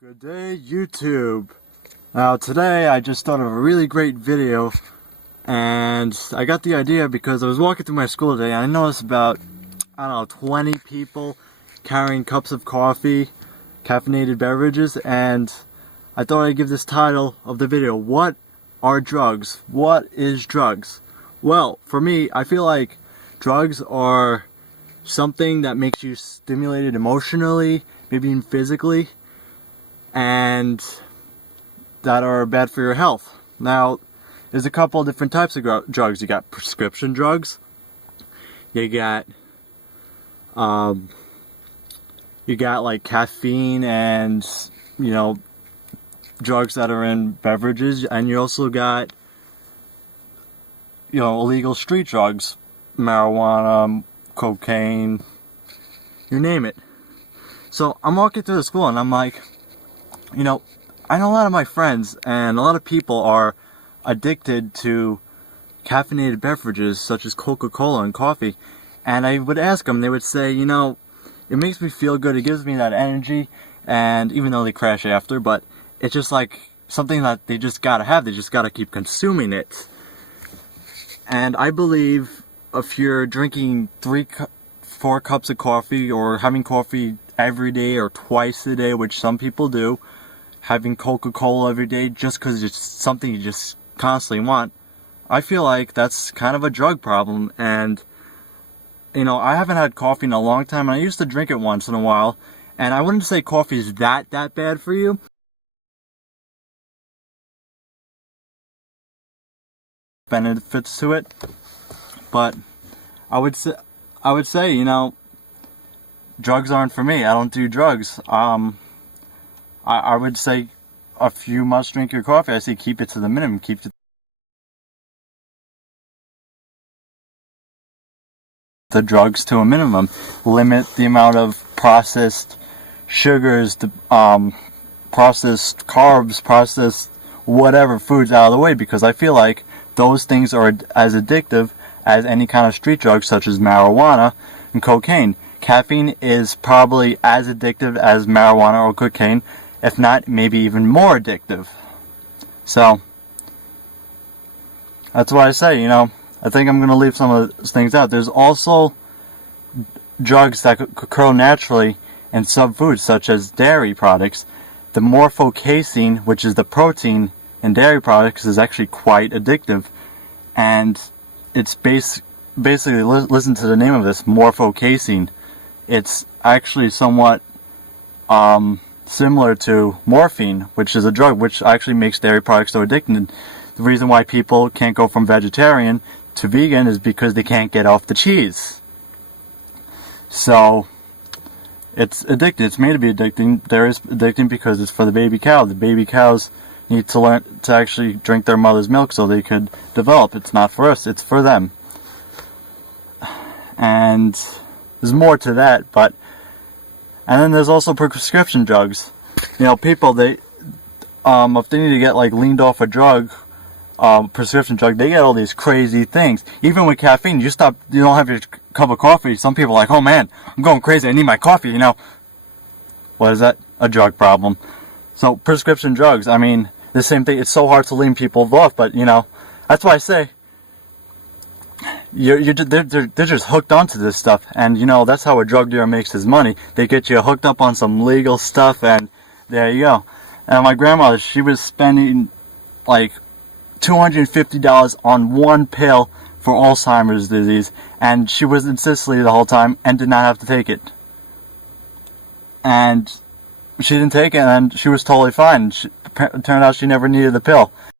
Good day, YouTube. Now today I just thought of a really great video, and I got the idea because I was walking through my school today and I noticed about, 20 people carrying cups of coffee, caffeinated beverages, and I thought I'd give this title of the video, What are drugs? What is drugs? Well, for me, I feel like drugs are something that makes you stimulated emotionally, maybe even physically, and that are bad for your health. Now, there's a couple of different types of drugs. You got prescription drugs. You got like caffeine and drugs that are in beverages, and you also got illegal street drugs, marijuana, cocaine, you name it. So I'm walking through the school and I'm like, I know a lot of my friends and a lot of people are addicted to caffeinated beverages such as Coca-Cola and coffee. And I would ask them, they would say, it makes me feel good, it gives me that energy, and even though they crash after, but it's just like something that they just gotta have, they just gotta keep consuming it. And I believe if you're drinking 4 cups of coffee, or having coffee every day or twice a day, which some people do, having Coca-Cola every day just because it's something you just constantly want, I feel like that's kind of a drug problem. And I haven't had coffee in a long time, and I used to drink it once in a while, and I wouldn't say coffee is that bad for you. Benefits to it, but I would say drugs aren't for me. I don't do drugs. I would say if you must drink your coffee, I say keep it to the minimum. Keep the drugs to a minimum. Limit the amount of processed sugars, processed carbs, processed whatever foods out of the way, because I feel like those things are as addictive as any kind of street drug such as marijuana and cocaine. Caffeine is probably as addictive as marijuana or cocaine, if not maybe even more addictive. So that's why I say, I think I'm going to leave some of those things out. There's also drugs that could occur naturally in some foods, such as dairy products. The morphocasein, which is the protein in dairy products, is actually quite addictive. And it's basically, listen to the name of this, morphocasein. It's actually somewhat similar to morphine, which is a drug which actually makes dairy products so addictive. The reason why people can't go from vegetarian to vegan is because they can't get off the cheese. So it's addictive. It's made to be addicting. There is addicting because it's for the baby cow. The baby cows need to learn to actually drink their mother's milk so they could develop. It's not for us, it's for them. And there's more to that, and then there's also prescription drugs. People, they if they need to get leaned off a drug, prescription drug, they get all these crazy things. Even with caffeine, you don't have your cup of coffee, some people are like, oh man, I'm going crazy, I need my coffee, What is that? A drug problem. So prescription drugs, the same thing. It's so hard to lean people off, but that's why I say they're just hooked onto this stuff, and that's how a drug dealer makes his money. They get you hooked up on some legal stuff, and there you go. And my grandmother, she was spending like $250 on one pill for Alzheimer's disease, and she was in Sicily the whole time and did not have to take it. And she didn't take it, and she was totally fine. It turned out she never needed the pill.